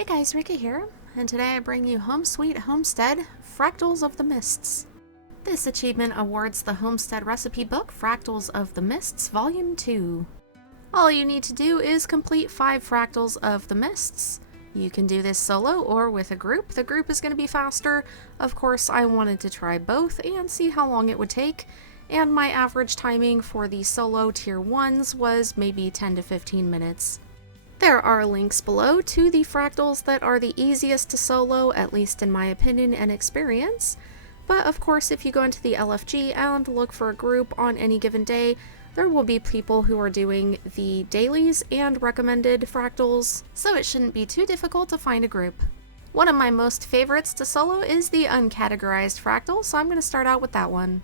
Hey guys, Rika here, and today I bring you Home Sweet Homestead, Fractals of the Mists. This achievement awards the Homestead recipe book, Fractals of the Mists, Volume 2. All you need to do is complete 5 Fractals of the Mists. You can do this solo or with a group. The group is going to be faster. Of course, I wanted to try both and see how long it would take, and my average timing for the solo tier 1s was maybe 10 to 15 minutes. There are links below to the fractals that are the easiest to solo, at least in my opinion and experience. But of course, if you go into the LFG and look for a group on any given day, there will be people who are doing the dailies and recommended fractals, so it shouldn't be too difficult to find a group. One of my most favorites to solo is the Uncategorized fractal, so I'm going to start out with that one.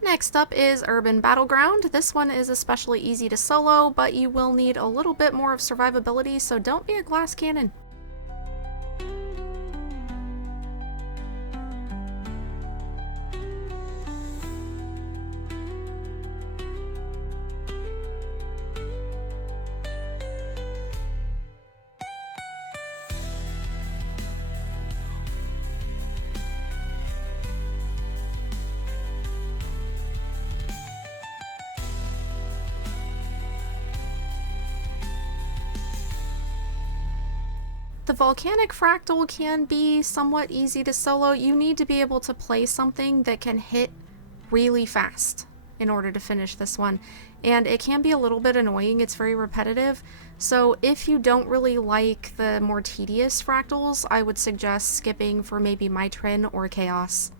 Next up is Urban Battleground. This one is especially easy to solo, but you will need a little bit more of survivability, so don't be a glass cannon. The Volcanic fractal can be somewhat easy to solo. You need to be able to play something that can hit really fast in order to finish this one. And it can be a little bit annoying, it's very repetitive. So if you don't really like the more tedious fractals, I would suggest skipping for maybe Mitrin or Chaos.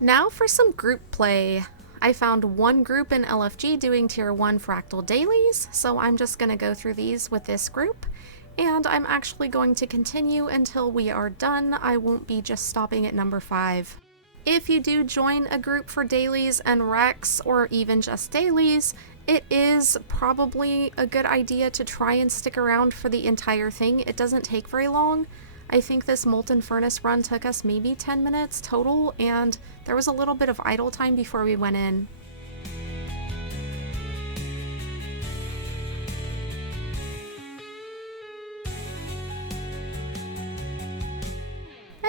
Now for some group play. I found one group in LFG doing tier 1 fractal dailies, so I'm just going to go through these with this group, and I'm actually going to continue until we are done. I won't be just stopping at number 5. If you do join a group for dailies and recs, or even just dailies, it is probably a good idea to try and stick around for the entire thing. It doesn't take very long. I think this Molten Furnace run took us maybe 10 minutes total, and there was a little bit of idle time before we went in.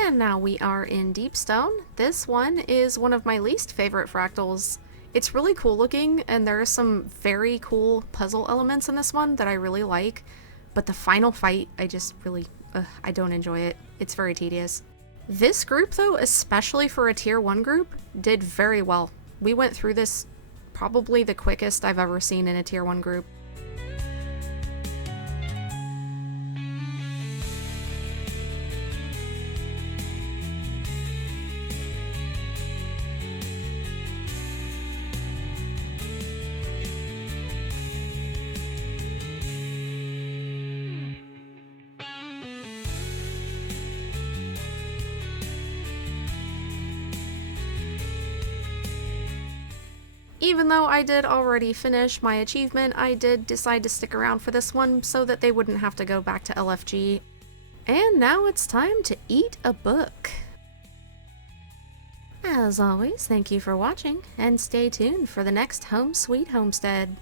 And now we are in Deepstone. This one is one of my least favorite fractals. It's really cool looking, and there are some very cool puzzle elements in this one that I really like, but the final fight, I don't enjoy it. It's very tedious. This group, though, especially for a tier 1 group, did very well. We went through this probably the quickest I've ever seen in a tier 1 group. Even though I did already finish my achievement, I did decide to stick around for this one so that they wouldn't have to go back to LFG. And now it's time to eat a book. As always, thank you for watching, and stay tuned for the next Home Sweet Homestead.